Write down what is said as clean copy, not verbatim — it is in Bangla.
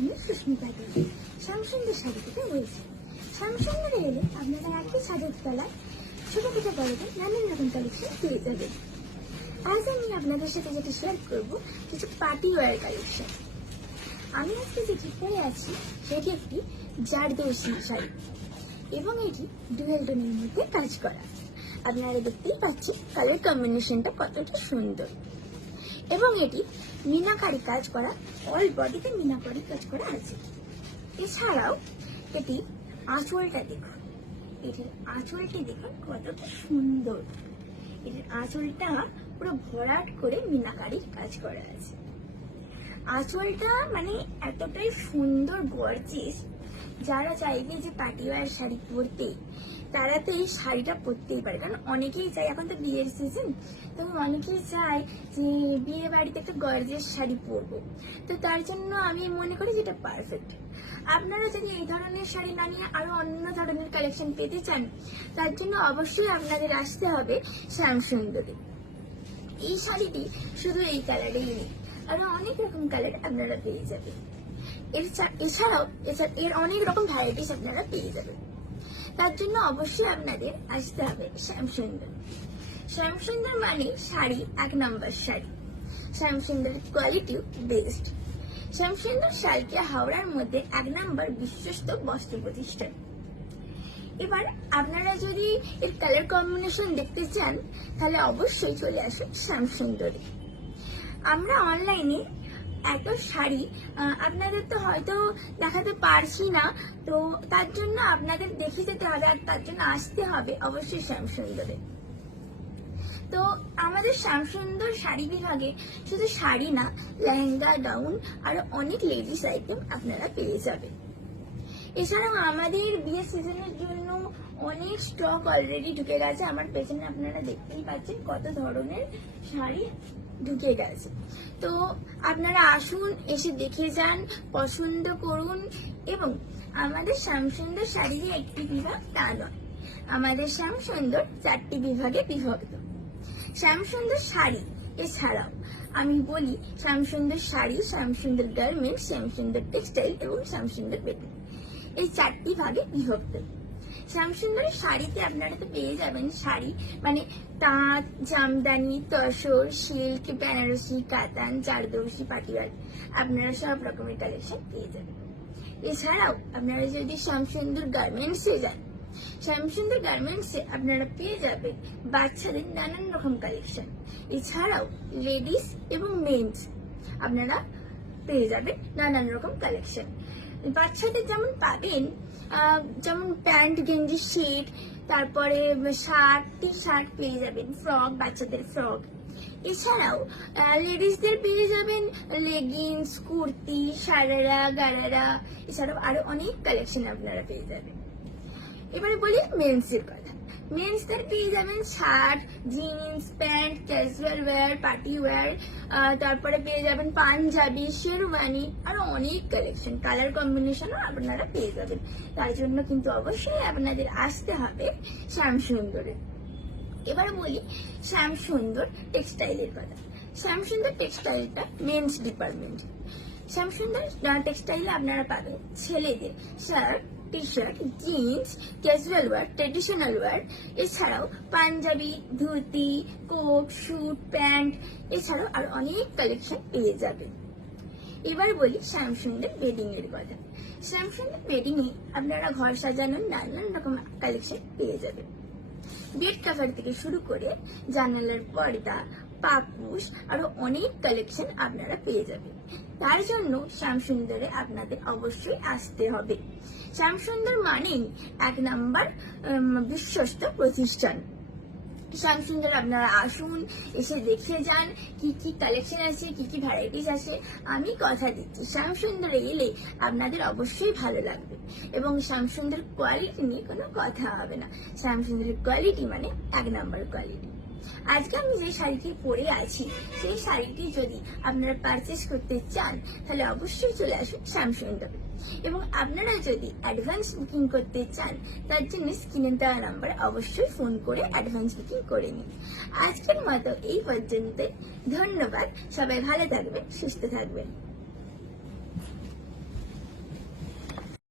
আমি সুস্মিতা দেবী শ্যামসুন্দর শাড়ি থেকে বলছি। শ্যামসুন্দরে এলে আপনারা একই ছাদের তলায় ছোট ছোট বড়দের নানান রকম কালেকশন পেয়ে যাবেন। আজ আমি আপনাদের সাথে যেটা শেয়ার করবো কিছু পার্টি ওয়্যার কালেকশন। আমি আজকে যেটি পরে আছি সেটি একটি জারদৌসি শাড়ি এবং এটি ডুয়েল টোনের মধ্যে কাজ করা। আপনারা দেখতেই পাচ্ছেন কালার কম্বিনেশনটা কতটা সুন্দর এবং এটি মিনাকারি কাজ করা, অল বডিতে মিনাকারি কাজ করা আছে। এছাড়াও এটি আঁচলটা দেখুন, এটির আঁচলটি দেখুন কতটা সুন্দর। এটির আঁচলটা পুরো ভরাট করে মিনাকারির কাজ করা আছে। আঁচলটা মানে এতটাই সুন্দর গর্জিয়াস, যারা চাইবে যে পার্টি ওয়্যার শাড়ি পরতে তারা তো এই শাড়িটা পরতেই পারে। কারণ অনেকেই চায়, এখন তো বিয়ের সিজন, তো অনেকেই চায় যে বিয়ে বাড়িতে একটা গর্জিয়াস শাড়ি পরবো, তো তার জন্য আমি মনে করি যেটা পারফেক্ট। আপনারা যদি এই ধরনের শাড়ি না নিয়ে আরো অন্য ধরনের কালেকশন পেতে চান, তার জন্য অবশ্যই আপনাদের আসতে হবে শ্যামসুন্দরে। এই শাড়িটি শুধু এই কালারেই নেই, আরো অনেক রকম কালার আপনারা পেয়ে যাবেন। এছাড়াও এর অনেক রকম ভ্যারাইটিস আপনারা পেয়ে যাবেন। তার জন্য অবশ্যই আপনাদের আসতে হবে শ্যামসুন্দর। শ্যামসুন্দর মানে শাড়ি এক নম্বর শাড়ি। শ্যামসুন্দরের কোয়ালিটিও বেস্ট। শ্যামসুন্দর শাড়িকে হাওড়ার মধ্যে এক নম্বর বিশ্বস্ত বস্ত্র প্রতিষ্ঠান। এবার আপনারা যদি এর কালার কম্বিনেশন দেখতে চান তাহলে অবশ্যই চলে আসুন শ্যামসুন্দরে। আমরা অনলাইনে এত শাড়ি আপনাদের তো হয়তো দেখাতে পারছি না, তো তার জন্য আপনাদের দেখে যেতে হবে আর তার জন্য আসতে হবে অবশ্যই শ্যামসুন্দরে। তো আমাদের শ্যামসুন্দর শাড়ি বিভাগে শুধু শাড়ি না, লেহেঙ্গা, গাউন আরো অনেক লেডিস আইটেম আপনারা পেয়ে যাবেন। এছাড়াও আমাদের বিয়ের সিজনের জন্য অনেক স্টক অলরেডি ঢুকে গেছে। আমার পেছনে আপনারা দেখতেই পাচ্ছেন কত ধরনের শাড়ি ঢুকে গেছে। তো আপনারা আসুন, এসে দেখে যান, পছন্দ করুন। এবং আমাদের শ্যামসুন্দর শাড়ি যে একটি বিভাগ তা নয়, আমাদের শ্যামসুন্দর 4টি বিভাগে বিভক্ত। শ্যামসুন্দর শাড়ি এছাড়াও আমি বলি শ্যামসুন্দর শাড়ি, শ্যামসুন্দর গার্মেন্টস, শ্যামসুন্দর টেক্সটাইল এবং শ্যামসুন্দর বেডিং, এই 4টি ভাগে বিভক্ত। শ্যামসুন্দরের শাড়িতে আপনারা তো পেয়ে যাবেন শাড়ি মানে তাঁত, জামদানি, তসর, সিল্ক, বেনারসি, কাতান, জারদৌসি, পাটিওয়ার, আপনারা সব রকমের কালেকশন পেয়ে যাবেন। এছাড়াও আপনারা যদি শ্যামসুন্দর গার্মেন্টসে যান, শ্যামসুন্দর গার্মেন্টসে আপনারা পেয়ে যাবেন বাচ্চাদের নানান রকম কালেকশন। এছাড়াও লেডিস এবং মেন্স আপনারা পেয়ে যাবেন নানান রকম কালেকশন। বাচ্চাদের যেমন পাবেন, যেমন প্যান্ট, গেঞ্জি, সেট, তারপরে শার্ট, টি শার্ট পেয়ে যাবেন, ফ্রক, বাচ্চাদের ফ্রক। এছাড়াও লেডিসদের পেয়ে যাবেন লেগিংস, কুর্তি, সারারা, গারারা, এছাড়াও আরো অনেক কালেকশন আপনারা পেয়ে যাবেন। এবারে বলি মেন্সের কথা। মেন্সদের পেয়ে যাবেন shirt, jeans, pant, casual wire, party wear, তারপরে পেয়ে যাবেন পাঞ্জাবি, শেরওয়ানি, আরো অনেক কালেকশন। কালার কম্বিনেশনও আপনারা পেয়ে যাবেন। তার জন্য কিন্তু অবশ্যই আপনাদের আসতে হবে শ্যামসুন্দরে। এবারে বলি শ্যামসুন্দর টেক্সটাইলের কথা। শ্যামসুন্দর টেক্সটাইলটা মেন্স ডিপার্টমেন্ট। শ্যামসুন্দর টেক্সটাইলে আপনারা পাবেন ছেলেদের shirt, T shirt, jeans, casual wear, traditional wear, এছাড়াও panjabi, dhoti, coat, suit, pant, এছাড়াও আর অনেক কালেকশন পেয়ে যাবেন। এবার বলি শ্যামসুন্দর বেডিং এর কথা। শ্যামসুন্দর বেডিং এ আপনারা ঘর সাজানোর নানান রকম কালেকশন পেয়ে যাবেন। বেড কভার থেকে শুরু করে জানালার পর্দা, পাপুস, আরো অনেক কালেকশন আপনারা পেয়ে যাবেন। তার জন্য শ্যামসুন্দরে আপনাদের অবশ্যই আসতে হবে। শ্যামসুন্দর মানেই এক নাম্বার বিশ্বস্ত প্রতিষ্ঠান। শ্যামসুন্দর আপনারা আসুন, এসে দেখে যান কি কি কালেকশন আছে, কি কি ভ্যারাইটিস আছে। আমি কথা দিচ্ছি শ্যামসুন্দরে এলে আপনাদের অবশ্যই ভালো লাগবে এবং শ্যামসুন্দর কোয়ালিটি নিয়ে কোনো কথা হবে না। শ্যামসুন্দরের কোয়ালিটি মানে এক নাম্বার কোয়ালিটি। আজকে আমি যে শাড়িটি পরে আছি সেই শাড়িটি যদি আপনারা পারচেস করতে চান তাহলে অবশ্যই চলে আসুন শ্যামসুন্দর। এবং আপনারা যদি অ্যাডভান্স বুকিং করতে চান তার জন্য স্ক্রিনে দেওয়া নাম্বার অবশ্যই ফোন করে অ্যাডভান্স বুকিং করে নিন। আজকের মতো এই পর্যন্ত, ধন্যবাদ। সবাই ভালো থাকবেন, সুস্থ থাকবেন।